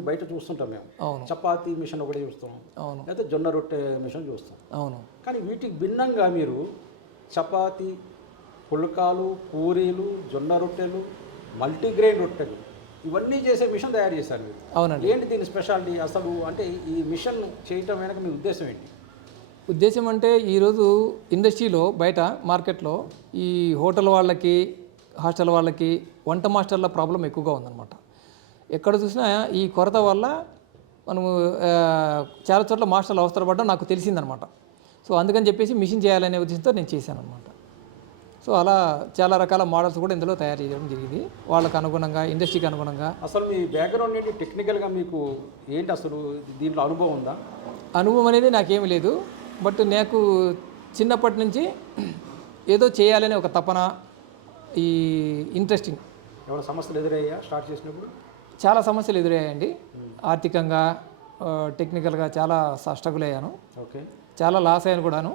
బయట చూస్తుంటాం మేము. అవును. చపాతీ మిషన్ ఒకటి చూస్తాం. అవును. లేదా జొన్న రొట్టె మిషన్ చూస్తాం. అవును. కానీ వీటికి భిన్నంగా మీరు చపాతీ పుల్కాలు పూరీలు జొన్న రొట్టెలు మల్టీగ్రెయిన్ రొట్టెలు ఇవన్నీ చేసే మిషన్ తయారు చేశారు మీరు. అవునండి. ఏంటి దీని స్పెషాలిటీ అసలు? అంటే ఈ మిషన్ చేయటం వెనక మీ ఉద్దేశం ఏంటి? ఉద్దేశం అంటే ఈరోజు ఇండస్ట్రీలో బయట మార్కెట్లో ఈ హోటల్ వాళ్ళకి హాస్టల్ వాళ్ళకి వంట మాస్టర్ల ప్రాబ్లం ఎక్కువగా ఉందన్నమాట. ఎక్కడ చూసినా ఈ కొరత వల్ల మనము చాలా చోట్ల మాస్టర్లు అవసరపడడం నాకు తెలిసిందనమాట. సో అందుకని చెప్పేసి మిషన్ చేయాలనే ఉద్దేశంతో నేను చేశాను అనమాట సో అలా చాలా రకాల మోడల్స్ కూడా ఇందులో తయారు చేయడం జరిగింది. వాళ్ళకు అనుగుణంగా ఇండస్ట్రీకి అనుగుణంగా. అసలు మీ బ్యాక్గ్రౌండ్ ఏంటి? టెక్నికల్గా మీకు ఏంటి అసలు దీంట్లో అనుభవం ఉందా? అనుభవం అనేది నాకేమీ లేదు. బట్ నాకు చిన్నప్పటి నుంచి ఏదో చేయాలనే ఒక తపన ఈ ఇంట్రెస్టింగ్. ఏమైనా సమస్యలు ఎదురయ్యా స్టార్ట్ చేసినప్పుడు? చాలా సమస్యలు ఎదురయ్యాయండి. ఆర్థికంగా టెక్నికల్గా చాలా స్ట్రగుల్ అయ్యాను. ఓకే. చాలా లాస్ అయ్యాను కూడాను.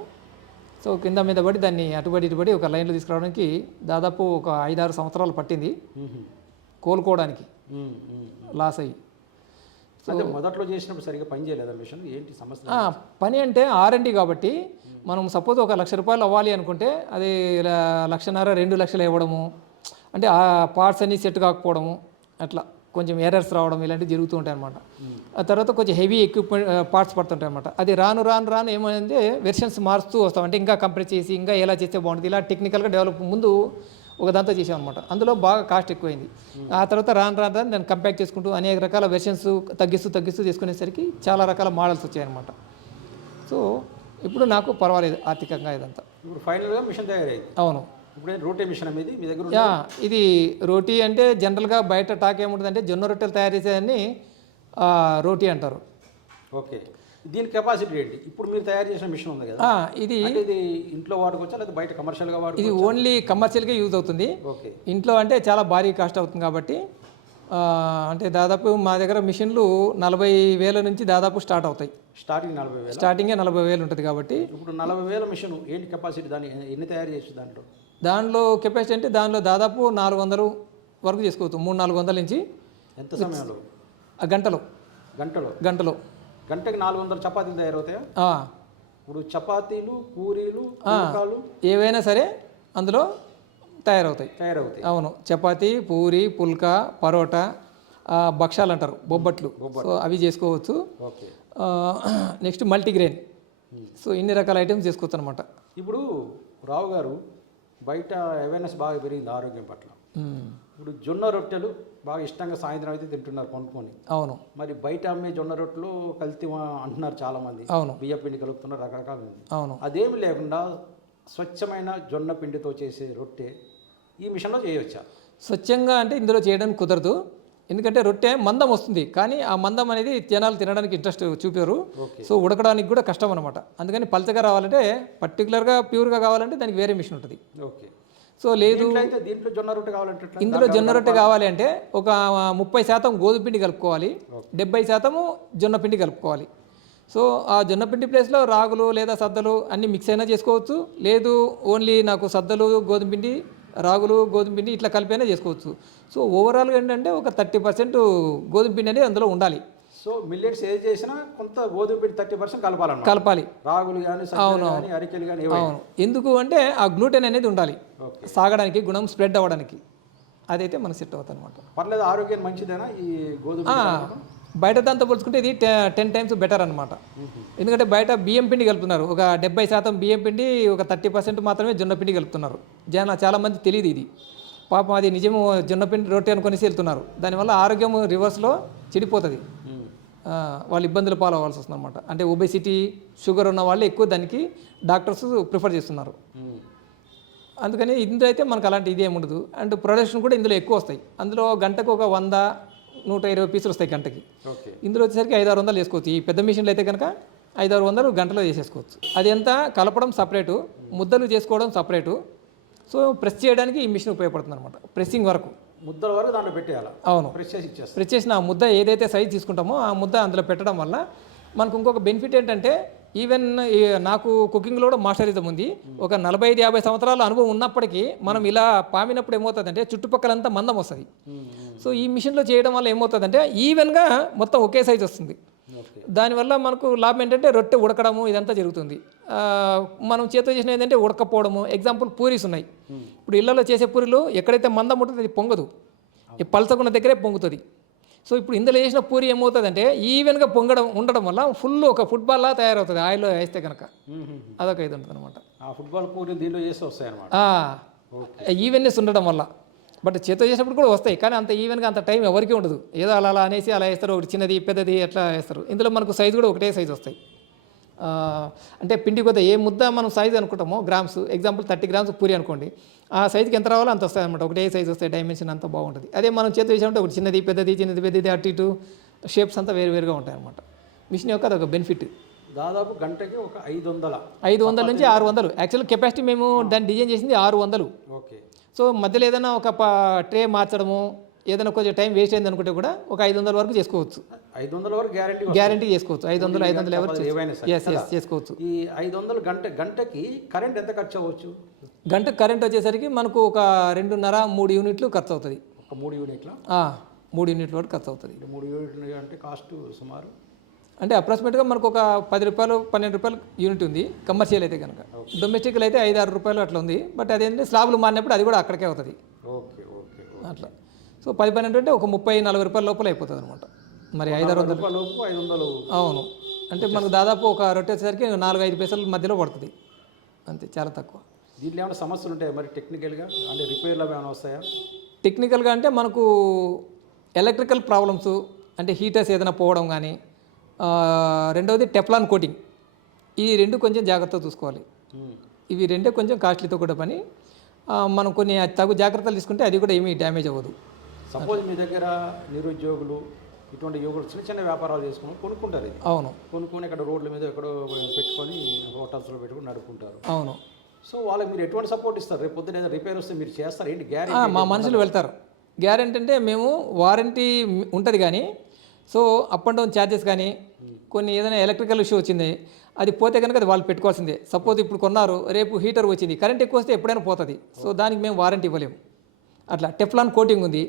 సో కింద మీద పడి దాన్ని అటుబడి ఇటుబడి ఒక లైన్లో తీసుకురావడానికి దాదాపు ఒక ఐదారు సంవత్సరాలు పట్టింది. కోలుకోవడానికి లాస్ అయ్యి. అంటే మొదట్లో చేసినప్పుడు సరిగ్గా పని చేయలేదా మిషన్? ఏంటి సమస్య పని అంటే ఆర్ఎండి కాబట్టి మనం సపోజ్ ఒక లక్ష రూపాయలు అవ్వాలి అనుకుంటే అది లక్షన్నర రెండు లక్షలు ఇవ్వడము అంటే ఆ పార్ట్స్ అన్నీ సెట్ కాకపోవడము అట్లా. కొంచెం ఎర్రర్స్ రావడం ఇలాంటివి జరుగుతూ ఉంటాయి అనమాట ఆ తర్వాత కొంచెం హెవీ ఎక్విప్మెంట్ పార్ట్స్ పడుతుంటాయి అనమాట అది రాను రాను రాను ఏమైందంటే వెర్షన్స్ మారుస్తూ వస్తాం. అంటే ఇంకా కంప్లీట్ చేసి ఇంకా ఎలా చేస్తే బాగుంటుంది? ఇలా టెక్నికల్గా డెవలప్ ముందు ఒక దాంతో చేసాం అనమాట అందులో బాగా కాస్ట్ ఎక్కువైంది. ఆ తర్వాత రాను రాను రాను దాన్ని కంపాక్ట్ చేసుకుంటూ అనేక రకాల వెర్షన్స్ తగ్గిస్తూ తగ్గిస్తూ తీసుకునేసరికి చాలా రకాల మోడల్స్ వచ్చాయన్నమాట సో ఇప్పుడు నాకు పర్వాలేదు ఆర్థికంగా ఇదంతా. ఇప్పుడు ఫైనల్గా మిషన్ తయారైంది. అవును. అనేది మీ దగ్గర ఇది రోటీ అంటే జనరల్గా బయట టాక్ ఏముంటుందంటే జొన్న రొట్టెలు తయారు చేసేదాన్ని రోటీ అంటారు. ఓకే. దీని కెపాసిటీ ఏంటి? ఇప్పుడు మీరు తయారు చేసిన మిషన్ ఉంది కదా. ఇది అంటే ఇది ఇంట్లో వాడుకోవచ్చా లేదా బయట కమర్షియల్గా వాడుకో ఇది ఓన్లీ కమర్షియల్గా యూజ్ అవుతుంది. ఓకే. ఇంట్లో అంటే చాలా భారీ కాస్ట్ అవుతుంది కాబట్టి అంటే దాదాపు మా దగ్గర మిషన్లు నలభై వేల నుంచి దాదాపు స్టార్ట్ అవుతాయి. స్టార్టింగ్ నలభై వేలు. స్టార్టింగే నలభై వేలు ఉంటుంది కాబట్టి. ఇప్పుడు నలభై వేల మిషన్ ఏంటి కెపాసిటీ? దాన్ని ఎన్ని తయారు చేసి దాంట్లో? దానిలో కెపాసిటీ అంటే దానిలో దాదాపు నాలుగు వందలు వరకు చేసుకోవచ్చు. మూడు నాలుగు వందల నుంచి ఎంత సమయంలో? ఆ గంటలు. గంటలో? గంటలు. గంటకి నాలుగు వందల చపాతీలు తయారవుతాయా? ఇప్పుడు చపాతీలు పూరీలు ఏవైనా సరే అందులో తయారవుతాయి. తయారవుతాయి. అవును. చపాతి పూరి పుల్కా పరోటా భక్షాలు అంటారు. బొబ్బట్లు. సో అవి చేసుకోవచ్చు. Next multigrain. సో ఇన్ని రకాల ఐటమ్స్ చేసుకోవచ్చు అనమాట ఇప్పుడు రావు గారు బయట అవేర్నెస్ బాగా పెరిగింది ఆరోగ్యం పట్ల. ఇప్పుడు జొన్న రొట్టెలు బాగా ఇష్టంగా సాయంత్రం అయితే తింటున్నారు కొనుక్కొని. అవును. మరి బయట అమ్మే జొన్న రొట్టెలు కల్తీ అంటున్నారు చాలా మంది అవును. బియ్య పిండి కలుపుతున్నారు రకరకాల అవును. అదేమి లేకుండా స్వచ్ఛమైన జొన్న పిండితో చేసే రొట్టె ఈ మిషన్లో చేయవచ్చా? స్వచ్ఛంగా అంటే ఇందులో చేయడానికి కుదరదు. ఎందుకంటే రొట్టె మందం వస్తుంది. కానీ ఆ మందం అనేది జనాలు తినడానికి ఇంట్రెస్ట్ చూపారు. సో ఉడకడానికి కూడా కష్టం అనమాట అందుకని పలచగా రావాలంటే పర్టికులర్గా ప్యూర్గా కావాలంటే దానికి వేరే మిషన్ ఉంటుంది. ఓకే. సో లేదు దీంట్లో అయితే దీంట్లో జొన్న రొట్టె కావాలంటే ఎట్లా? ఇందులో జొన్న రొట్టె కావాలి అంటే ఒక ముప్పై శాతం గోధుమ పిండి కలుపుకోవాలి. డెబ్బై శాతము జొన్న పిండి కలుపుకోవాలి. సో ఆ జొన్న పిండి ప్లేస్లో రాగులు లేదా సద్దలు అన్నీ మిక్స్ అయినా చేసుకోవచ్చు. లేదు ఓన్లీ నాకు సద్దలు గోధుమ పిండి రాగులు గోధుమ పిండి ఇట్లా కలిపైనా చేసుకోవచ్చు. సో ఓవరాల్గా ఏంటంటే ఒక థర్టీ పర్సెంట్ గోధుమ పిండి అనేది అందులో ఉండాలి. సో మిల్లెట్స్ ఏది చేసినా కొంత గోధుమ పిండి థర్టీ పర్సెంట్ కలపాలన్నమాట. కలపాలి. రాగులు కానీ కానీ అరికెలు కానీ అవును. ఎందుకు అంటే ఆ గ్లూటెన్ అనేది ఉండాలి. సాగడానికి గుణం స్ప్రెడ్ అవ్వడానికి. అదైతే మనకు సెట్ అవుతుంది అనమాట పర్లేదు ఆరోగ్యం మంచిదేనా ఈ గోధుమ? బయట దాంతో పోల్చుకుంటే ఇది టెన్ టైమ్స్ బెటర్ అనమాట ఎందుకంటే బయట బియ్యం పిండి కలుపుతున్నారు. ఒక డెబ్బై శాతం బియ్యం పిండి ఒక థర్టీ పర్సెంట్ మాత్రమే జొన్న పిండి కలుపుతున్నారు. జన చాలామంది తెలియదు ఇది. పాపం అది నిజము జొన్న పిండి రొట్టె అనుకునేసి వెళ్తున్నారు. దానివల్ల ఆరోగ్యం రివర్స్లో చెడిపోతుంది. వాళ్ళు ఇబ్బందులు పాలవ్వాల్సి వస్తుంది అనమాట అంటే ఒబెసిటీ షుగర్ ఉన్న వాళ్ళు ఎక్కువ దానికి డాక్టర్స్ ప్రిఫర్ చేస్తున్నారు. అందుకని ఇందులో అయితే మనకు అలాంటి ఇదేమి ఉండదు. అండ్ ప్రొడక్షన్ కూడా ఇందులో ఎక్కువ వస్తాయి. అందులో గంటకు ఒక వంద నూట ఇరవై పీసులు వస్తాయి గంటకి. ఓకే. ఇందులో వచ్చేసరికి ఐదారు వందలు చేసుకోవచ్చు ఈ పెద్ద మిషన్లు అయితే కనుక ఐదారు వందలు గంటలో చేసేసుకోవచ్చు అది ఎంత? కలపడం సపరేటు ముద్దలు చేసుకోవడం సపరేటు. సో ప్రెస్ చేయడానికి ఈ మిషన్ ఉపయోగపడుతుంది అనమాట ప్రెస్సింగ్ వరకు. ముద్దల వరకు దాంట్లో పెట్టేయాలి? అవును. ప్రెస్ చేసి ప్రెస్ చేసిన ఆ ముద్ద ఏదైతే సైజ్ తీసుకుంటామో ఆ ముద్ద అందులో పెట్టడం వల్ల మనకు ఇంకొక బెనిఫిట్ ఏంటంటే ఈవెన్ నాకు కుకింగ్లో కూడా మాస్టరిజం ఉంది. ఒక నలభై ఐదు యాభై సంవత్సరాల అనుభవం ఉన్నప్పటికీ మనం ఇలా పామినప్పుడు ఏమవుతుందంటే చుట్టుపక్కలంతా మందం వస్తుంది సో ఈ మిషన్లో చేయడం వల్ల ఏమవుతుందంటే ఈవెన్గా మొత్తం ఒకే సైజ్ వస్తుంది. దానివల్ల మనకు లాభం ఏంటంటే రొట్టె ఉడకడము ఇదంతా జరుగుతుంది. మనం చేతితో చేసిన ఏంటంటే ఉడకపోవడము ఎగ్జాంపుల్ పూరీస్ ఉన్నాయి. ఇప్పుడు ఇళ్ళలో చేసే పూరీలు ఎక్కడైతే మందం ఉంటుందో అది పొంగదు. ఈ పలసకున్న దగ్గరే పొంగుతుంది. సో ఇప్పుడు ఇందులో చేసిన పూరి ఏమవుతుందంటే ఈవెన్గా పొంగడం ఉండడం వల్ల ఫుల్ ఒక ఫుట్బాల్లా తయారవుతుంది. ఆయిల్లో వేస్తే కనుక. అదొక ఇది ఉంటుంది అనమాట ఫుట్బాల్ పూరి చేసి ఈవెన్నెస్ ఉండడం వల్ల. బట్ చేతితో చేసినప్పుడు కూడా వస్తాయి. కానీ అంత ఈవెన్గా అంత టైం ఎవరికీ ఉండదు. ఏదో అలా అలా అనేసి అలా వేస్తారు. ఒకటి చిన్నది పెద్దది ఎట్లా వేస్తారు. ఇందులో మనకు సైజు కూడా ఒకటే సైజు వస్తాయి. అంటే పిండి కొద్ది ఏ ముద్ద మనం సైజ్ అనుకుంటామో grams example thirty grams puri అనుకోండి. ఆ సైజుకి ఎంత రావాలో అంత వస్తాయి అనమాట ఒకటే సైజ్ వస్తాయి డైమెన్షన్ అంతా బాగుంటుంది. అదే మనం చేతి వేసామంటే ఒకటి చిన్నది పెద్దది చిన్నది పెద్దది అటు ఇటు షేప్స్ అంతా వేరు వేరుగా ఉంటాయి అనమాట మిషన్ యొక్క అదొక బెనిఫిట్ దాదాపు గంటకి ఒక ఐదు వందల. ఐదు వందల నుంచి ఆరు వందలు. యాక్చువల్ కెపాసిటీ మేము దాన్ని డిజైన్ చేసింది ఆరు వందలు. ఓకే. సో మధ్యలో ఏదైనా ఒక ట్రే మార్చడము ఏదైనా కొంచెం టైం వేస్ట్ అయింది అనుకుంటే కూడా ఒక ఐదు వందల వరకు చేసుకోవచ్చు. ఐదు వందల వరకు గ్యారంటీ గ్యారంటీ చేసుకోవచ్చు. ఐదు వందలు ఐదు వందలు ఎవరు ఎస్ ఎస్ చేసుకోవచ్చు. ఈ ఐదు వందలు గంట గంటకి కరెంట్ ఎంత ఖర్చు అవ్వచ్చు? గంట కరెంట్ వచ్చేసరికి మనకు ఒక రెండున్నర మూడు యూనిట్లు ఖర్చు అవుతుంది. ఒక మూడు యూనిట్ల? మూడు యూనిట్ల వరకు ఖర్చు అవుతుంది. మూడు యూనిట్లు అంటే కాస్ట్ సుమారు? అంటే అప్రాక్సిమేట్గా మనకు ఒక పది రూపాయలు పన్నెండు రూపాయలు యూనిట్ ఉంది. కమర్షియల్ అయితే కనుక. డొమెస్టిక్లో అయితే ఐదు ఆరు రూపాయలు అట్లా ఉంది. బట్ అదేంటంటే స్లాబ్లు మారినప్పుడు అది కూడా అక్కడికే అవుతుంది. ఓకే ఓకే అట్లా. సో పది పన్నెండు అంటే ఒక ముప్పై నలభై రూపాయల లోపల అయిపోతుంది అనమాట. మరి ఐదు ఆరు వందలు. లోపు ఐదు వందలు అవును. అంటే మనకు దాదాపు ఒక రొట్టె వచ్చేసరికి నాలుగు ఐదు పైసల మధ్యలో పడుతుంది. అంతే చాలా తక్కువ. దీంట్లో ఏమైనా సమస్యలు ఉంటాయా మరి టెక్నికల్గా? అంటే రిపేర్లు ఏమైనా వస్తాయా? టెక్నికల్గా అంటే మనకు ఎలక్ట్రికల్ ప్రాబ్లమ్స్ అంటే హీటర్స్ ఏదైనా పోవడం కానీ రెండవది టెఫ్లాన్ కోటింగ్. ఈ రెండు కొంచెం జాగ్రత్తగా చూసుకోవాలి. ఇవి రెండే కొంచెం కాస్ట్లీతో కూడా పని. మనం కొన్ని తగు జాగ్రత్తలు తీసుకుంటే అది కూడా ఏమీ డ్యామేజ్ అవ్వదు. సపోజ్ మీ దగ్గర నిరుద్యోగులు ఇటువంటి యువకులు చిన్న చిన్న వ్యాపారాలు చేసుకుని కొనుక్కుంటారు ఇది. అవును. కొనుక్కొని ఇక్కడ రోడ్ల మీద ఎక్కడో పెట్టుకొని హోటల్స్లో పెట్టుకొని నడుపుకుంటారు. అవును. సో వాళ్ళకి మీరు ఎటువంటి సపోర్ట్ ఇస్తారు? రేపు పొద్దున ఏదైనా రిపేర్ వస్తే మీరు చేస్తారు? ఏంటి గ్యారెంటీ మా మనుషులు వెళ్తారు. గ్యారెంటీ అంటే మేము వారంటీ ఉంటుంది కానీ so up and down charges కానీ కొన్ని ఏదైనా ఎలక్ట్రికల్ ఇష్యూ వచ్చింది అది పోతే కనుక అది వాళ్ళు పెట్టుకోవాల్సిందే. సపోజ్ ఇప్పుడు కొన్నారు రేపు హీటర్ వచ్చింది కరెంట్ ఎక్కువ వస్తే ఎప్పుడైనా పోతుంది. సో దానికి మేము వారంటీ ఇవ్వలేము. అట్లా టెఫ్లాన్ కోటింగ్ ఉంది.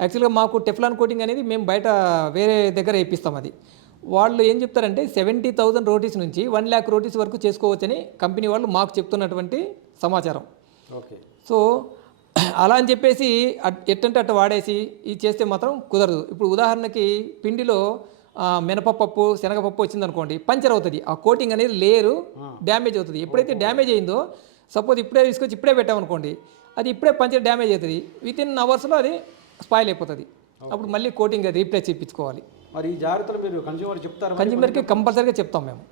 యాక్చువల్గా మాకు టెఫ్లాన్ కోటింగ్ అనేది మేము బయట వేరే దగ్గర వేపిస్తాం అది. వాళ్ళు ఏం చెప్తారంటే సెవెంటీ థౌజండ్ రోటీస్ నుంచి వన్ ల్యాక్ రోటీస్ వరకు చేసుకోవచ్చని కంపెనీ వాళ్ళు మాకు చెప్తున్నటువంటి సమాచారం. ఓకే. సో అలా అని చెప్పేసి అట్- ఎట్టంటే అట్ట వాడేసి ఇది చేస్తే మాత్రం కుదరదు. ఇప్పుడు ఉదాహరణకి పిండిలో మినపప్పు శనగపప్పు వచ్చిందనుకోండి పంచర్ అవుతుంది. ఆ కోటింగ్ అనేది లేయరు డ్యామేజ్ అవుతుంది. ఎప్పుడైతే డ్యామేజ్ అయిందో సపోజ్ ఇప్పుడే తీసుకొచ్చి ఇప్పుడే పెట్టామనుకోండి అది ఇప్పుడే పంచర్ డ్యామేజ్ అవుతుంది. విత్ ఇన్ అవర్స్లో అది స్పాయిల్ అయిపోతుంది. అప్పుడు మళ్ళీ కోటింగ్ రీప్లేస్ చేయించుకోవాలి. మరి ఈ జాగ్రత్తలు మీరు కన్జ్యూమర్ చెప్తారు మరి? కన్జ్యూమర్కి కంపల్సరీగా చెప్తాం మేము.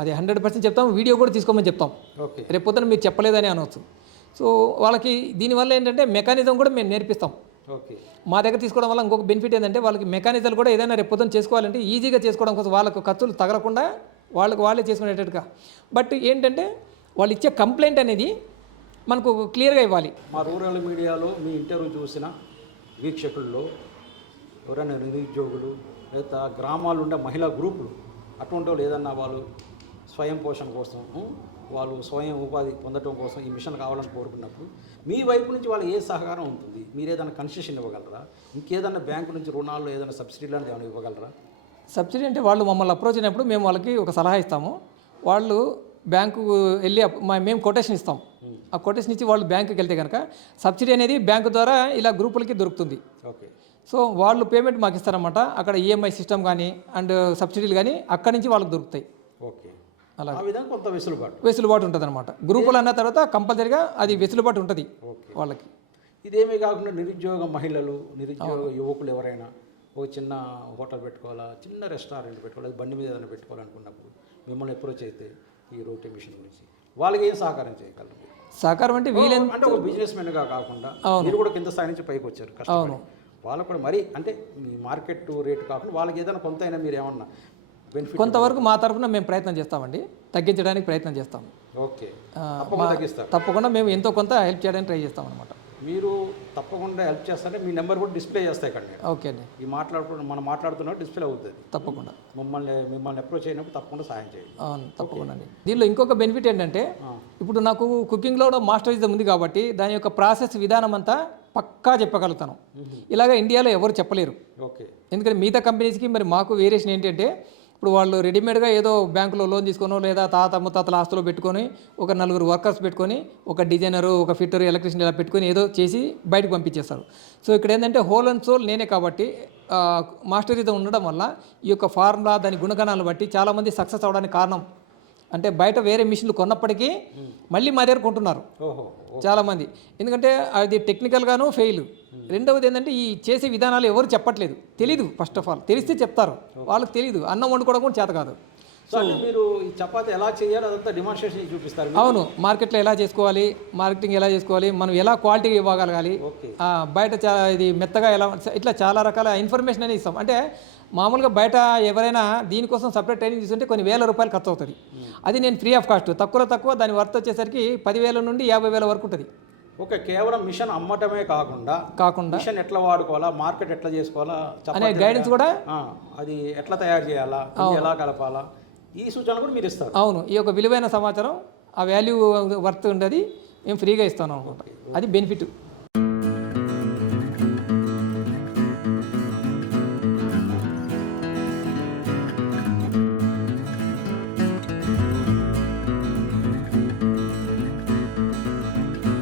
అది హండ్రెడ్ పర్సెంట్ చెప్తాం వీడియో కూడా తీసుకోమని చెప్తాం. ఓకే. రేపు పొద్దున మీరు చెప్పలేదని అనవచ్చు సో వాళ్ళకి దీనివల్ల ఏంటంటే మెకానిజం కూడా మేము నేర్పిస్తాం. ఓకే. మా దగ్గర తీసుకోవడం వల్ల ఇంకొక బెనిఫిట్ ఏంటంటే వాళ్ళకి మెకానిజాలు కూడా ఏదైనా రేపు పొద్దున చేసుకోవాలంటే ఈజీగా చేసుకోవడం కోసం వాళ్ళకు ఖర్చులు తగలకుండా వాళ్ళకి వాళ్ళే చేసుకునేటట్టుగా. బట్ ఏంటంటే వాళ్ళు ఇచ్చే కంప్లైంట్ అనేది మనకు క్లియర్గా ఇవ్వాలి. మా రూరల్ మీడియాలో మీ ఇంటర్వ్యూ చూసిన వీక్షకుల్లో ఎవరైనా నిరుద్యోగులు లేదా గ్రామాలు ఉండే మహిళా గ్రూపులు అటువంటి వాళ్ళు ఏదన్నా వాళ్ళు స్వయం పోషణ కోసం వాళ్ళు స్వయం ఉపాధి పొందడం కోసం ఈ మిషన్ కావాలని కోరుకున్నప్పుడు మీ వైపు నుంచి వాళ్ళకి ఏ సహకారం ఉంటుంది? మీరు ఏదైనా కన్సెషన్ ఇవ్వగలరా? ఇంకేదన్నా బ్యాంకు నుంచి రుణాల్లో ఏదైనా సబ్సిడీ లాంటిది ఏమైనా ఇవ్వగలరా? సబ్సిడీ అంటే వాళ్ళు మమ్మల్ని అప్రోచ్ అయినప్పుడు మేము వాళ్ళకి ఒక సలహా ఇస్తాము. వాళ్ళు బ్యాంకు వెళ్ళి మేము కొటేషన్ ఇస్తాం. ఆ కొటేషన్ ఇచ్చి వాళ్ళు బ్యాంకుకి వెళ్తే కనుక సబ్సిడీ అనేది బ్యాంకు ద్వారా ఇలా గ్రూపులకి దొరుకుతుంది. ఓకే. సో వాళ్ళు పేమెంట్ మాకు ఇస్తారన్నమాట. అక్కడ ఈఎంఐ సిస్టమ్ కానీ అండ్ సబ్సిడీలు కానీ అక్కడి నుంచి వాళ్ళకి దొరుకుతాయి. ఓకే. అలా. కొంత వెసులుబాటు. వెసులుబాటు ఉంటుంది అనమాట గ్రూపులు అన్న తర్వాత కంపల్సరీగా అది వెసులుబాటు ఉంటుంది ఓకే. వాళ్ళకి. ఇదేమీ కాకుండా నిరుద్యోగ మహిళలు నిరుద్యోగ యువకులు ఎవరైనా ఒక చిన్న హోటల్ పెట్టుకోవాలా చిన్న రెస్టారెంట్ పెట్టుకోవాలి బండి మీద ఏదైనా పెట్టుకోవాలనుకున్నప్పుడు మిమ్మల్ని అప్రోచ్ అయితే ఈ రోటీ మిషన్ గురించి. వాళ్ళకి ఏం సహకారం చేయగలరు? సహకారం అంటే వీలైన అంటే ఒక బిజినెస్ మెన్గా కాకుండా మీరు కూడా కింద స్థాయి నుంచి పైకి వచ్చారు కష్టపడి. వాళ్ళకు కూడా మరీ అంటే మీ మార్కెట్ రేట్ కాకుండా వాళ్ళకి ఏదైనా కొంత అయినా మీరు ఏమన్నా కొంతవరకు మా తరఫున మేము ప్రయత్నం చేస్తామండి. తగ్గించడానికి ప్రయత్నం చేస్తాం ఓకే. తప్పకుండా మేము ఎంతో కొంత హెల్ప్ చేయడానికి ట్రై చేస్తాం అనమాట మీరు తప్పకుండా హెల్ప్ చేస్తారంటే మీ నెంబర్ కూడా డిస్ప్లే చేస్తాయి ఇక్కడ ఓకే అండి. ఈ మాట్లాడుకున్న మనం మాట్లాడుతున్నప్పుడు డిస్ప్లే అవుతుంది. తప్పకుండా. మమ్మల్ని మిమ్మల్ని అప్రోచ్ అయినప్పుడు తప్పకుండా సాయం చేయండి. అవును తప్పకుండా అండి. దీనిలో ఇంకొక బెనిఫిట్ ఏంటంటే ఇప్పుడు నాకు కుకింగ్లో కూడా మాస్టరిజం ఉంది కాబట్టి దాని యొక్క ప్రాసెస్ విధానం అంతా పక్కా చెప్పగలుగుతాను. ఇలాగ ఇండియాలో ఎవరు చెప్పలేరు. ఓకే ఎందుకంటే మిగతా కంపెనీస్కి మరి మాకు వేరియేషన్ ఏంటంటే ఇప్పుడు వాళ్ళు రెడీమేడ్గా ఏదో బ్యాంకులో లోన్ తీసుకొని లేదా తాత ముత్తాతల ఆస్తులో పెట్టుకొని ఒక నలుగురు వర్కర్స్ పెట్టుకొని ఒక డిజైనరు ఒక ఫిట్టర్ ఎలక్ట్రీషియన్ ఇలా పెట్టుకొని ఏదో చేసి బయటకు పంపించేస్తారు. సో ఇక్కడ ఏంటంటే హోల్ అండ్ సోల్ నేనే కాబట్టి మాస్టర్ ఇది ఉండడం వల్ల ఈ యొక్క ఫార్ములా దాని గుణగణాలను బట్టి చాలామంది సక్సెస్ అవడానికి కారణం అంటే బయట వేరే మిషన్లు కొన్నప్పటికీ మళ్ళీ మా దగ్గర కొంటున్నారు. చాలామంది. ఎందుకంటే అది టెక్నికల్గాను ఫెయిల్. రెండవది ఏంటంటే ఈ చేసే విధానాలు ఎవరు చెప్పట్లేదు. తెలీదు ఫస్ట్ ఆఫ్ ఆల్ తెలిస్తే చెప్తారు. వాళ్ళకి తెలీదు. అన్నం వండుకోవడం కూడా చేత కాదు. సో మీరు ఈ చపాతి ఎలా చేయాలో అదంతా డిమాన్స్ట్రేషన్ చూపిస్తారు అవును మార్కెట్లో ఎలా చేసుకోవాలి మార్కెటింగ్ ఎలా చేసుకోవాలి మనం ఎలా క్వాలిటీ ఇవ్వగలగాలి బయట ఇది మెత్తగా ఎలా ఇట్లా చాలా రకాల ఇన్ఫర్మేషన్ అనేది ఇస్తాం. అంటే మామూలుగా బయట ఎవరైనా దీనికోసం సపరేట్ ట్రైనింగ్ తీసుకుంటే కొన్ని వేల రూపాయలు ఖర్చు అవుతుంది. అది నేను ఫ్రీ ఆఫ్ కాస్ట్ తక్కువలో తక్కువ దాని వర్త్ వచ్చేసరికి పదివేల నుండి యాభై వేల వరకు ఉంటుంది. ఓకే కేవలం మిషన్ అమ్మటమే కాకుండా కాకుండా మిషన్ ఎట్లా వాడుకోవాలా మార్కెట్ ఎట్లా చేసుకోవాలా అనే గైడెన్స్ కూడా అది ఎట్లా తయారు చేయాలా ఎలా కలపాలా ఈ సూచన కూడా మీరు ఇస్తారు. అవును ఈ యొక్క విలువైన సమాచారం ఆ వాల్యూ వర్త్ ఉండేది మేము ఫ్రీగా ఇస్తాను అనుకుంటాం. అది బెనిఫిట్